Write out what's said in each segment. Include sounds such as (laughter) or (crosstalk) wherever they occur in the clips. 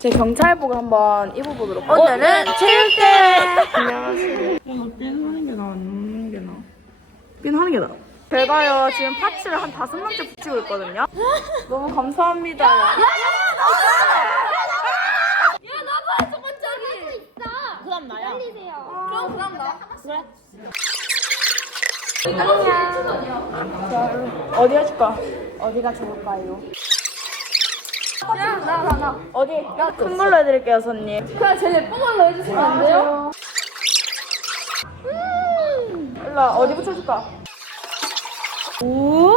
제 경찰복을 한번 입어보도록 오늘은 체육대회 안녕하세요 오늘 핀 하는 게 나아 안 하는 게 나아 핀 하는 게 나아 제가요 지금 파츠를 한 다섯 번째 붙이고 있거든요 너무 감사합니다 나야. 그럼 그럼 나 그래. 어디 해줄까? 어디가 좋을까요? 나, 나, 나. 어디? 큰 걸로 해드릴게요, 손님. 그냥 제일 예쁜 걸로 해주시면 안 돼요? 일로 와, 어디 붙여줄까? 오!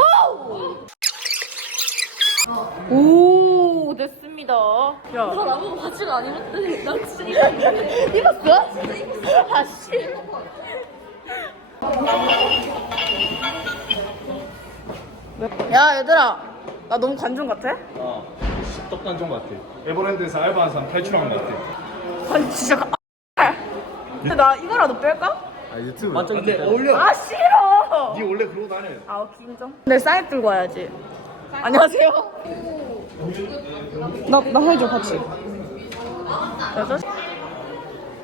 오, 됐습니다. 야. 나 나보고 바지가 안 입었대. 나 진짜 입었는데. 입었어? 진짜 입었어. 아, 씨. 야, 얘들아. 나 너무 관중 같아? 어, 십덕단종 같아. 에버랜드에서 알바한 사람 탈출한 것 같아. 아니, 진짜. 가- 근데 나 이거라도 뺄까? 아, 유튜브. 맞죠, 근데 어울려. 아, 싫어! 니 원래 그러고 다녀. 아, 오케이, 인정. 내 사인 들고 와야지. 안녕하세요. 나, 나 해줘, 같이. 여자?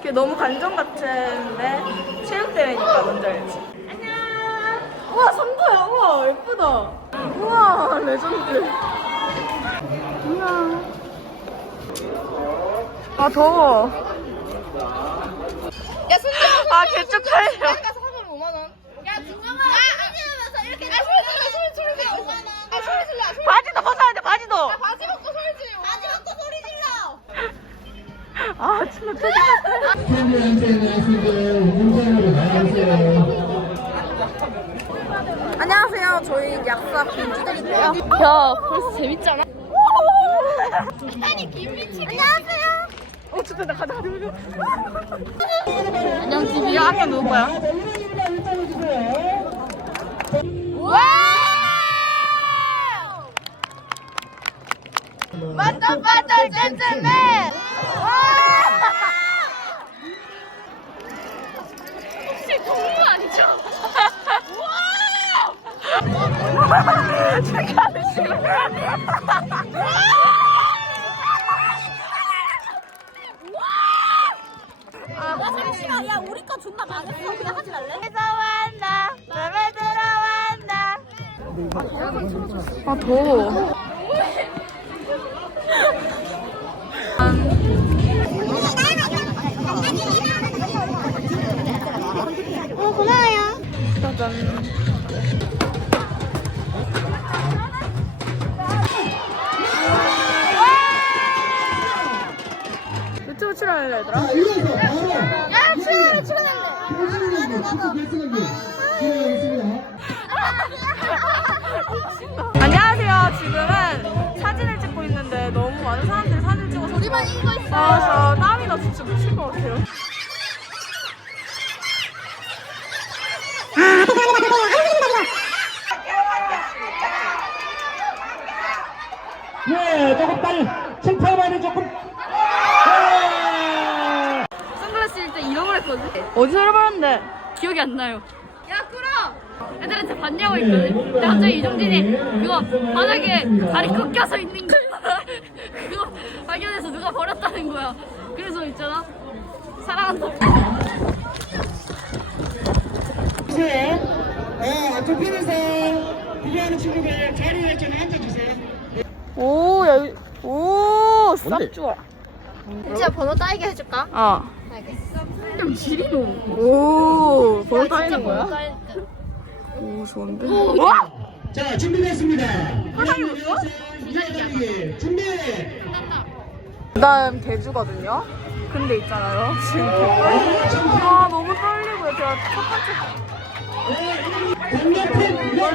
걔 너무 관종 같은데 체육대회니까 먼저 해야지. 안녕. 우와, 선도야. 우와, 예쁘다. 우와, 레전드. 아, 더워. 야, 순정. 아, 개 쪽팔려. 사면 5만 원. 야, 준정아. 아, 아니면서 이렇게. 아, 소리 질러, 소리 질러. 5만 원. 아, 소리 질러. 바지도 벗어야 돼, 바지도. 바지 벗고 소리 질러. 바지 벗고 소리 질러. 아, 운동으로 나가세요. 안녕하세요. 저희 약사 공주들인데요. 야, 벌써 재밌잖아. 아니 김미치. 안녕하세요. 어, 진짜 나 가자. 안녕 집이야. 안녕 누구 거야? 와! 맞다 맞다 젠틀맨. 와! 들어왔나? 맘에 들어왔나? 아 더워. 어, 고마워요. 짜잔. 유튜브 출연해 얘들아. 이어서 바로 야, 출연해, 출연해. 결승경기, 축구 진행하겠습니다. 안녕하세요. 지금은 사진을 찍고 있는데 너무 많은 사람들이 사진을 찍어서 우리만 이거 있어. 아, 저 땀이 나 진짜 미칠 것 같아요. 네, 조금 빨리 칭찬만이 조금. 네. 선글라스 일때 이런 걸 했거든. 어디서 잃어버렸는데? 기억이 안 나요. 야, 끌어! 애들한테 봤냐고 했거든. 근데 갑자기 이정진이 그거 바닥에 다리 꺾여서 있는 거 (laughs) 그거 발견해서 누가 버렸다는 거야. 그래서 있잖아. 사랑한다. 네, 앞쪽편에서 비교하는 친구들 자리에 좀 앉아주세요. 오, 야, 이- 오, 쌉 좋아. 진짜 번호 따이게 해줄까? 어. 알겠어. 좀 지리노. 오, 번호 따이는 거야? 오, 좋은데? 와! 자, 준비됐습니다. 이어가기 준비. 그 다음 개주거든요. 근데 있잖아요. 지금 개 떨리고. 아, 너무 떨리고요. 제가 첫 번째. 이쪽입니다. 아, 멀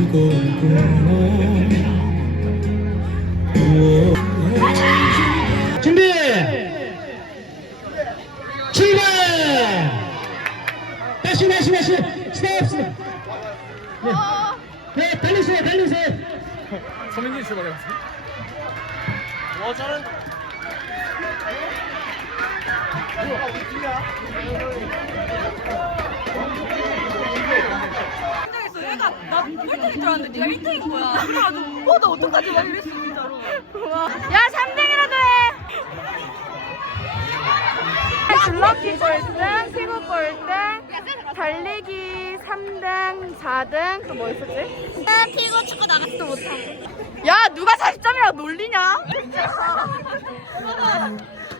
리가 있다. 참. 준비! 출발! 다시 다시 다시. 스탑 스탑 네, 네 달리세요 달리세요. 서민님 출발해봤어요? 와, 잘한 내가 나 꼴등인 줄 알았는데 네가 1등인 거야. 그래가지고 어나 어떡하지 막 이랬어 진짜로. 야 3등이라도 해 줄넘기 꼴등, 피구 꼴등, 달리기 3등, 4등, 그 뭐였었지? 피고 축구 나가지도 못하고 야 누가 40점이라고 놀리냐?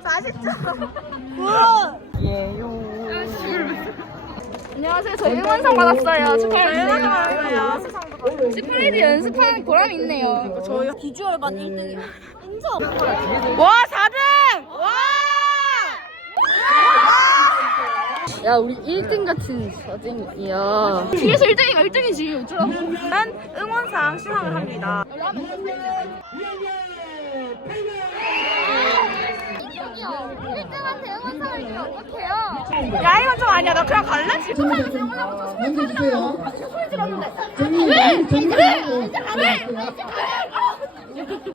40점. 우와. 안녕하세요. 저희 응원상 받았어요. 받았어요. 스프레이드 연습하는 보람이 있네요 저희 비주얼 반 1등이야 인정 와 4등! 와! 야 우리 1등 같은 사진이야 뒤에서 1등이가 1등이지 어쩌라고 는 응원상 수상을 합니다. 1등한테 응원상을 주면 어떡해요 야 이건 좀 아니야. 나 그냥 갈래? 지금. 소리 질렀는데 정리. 왜? 왜? 왜?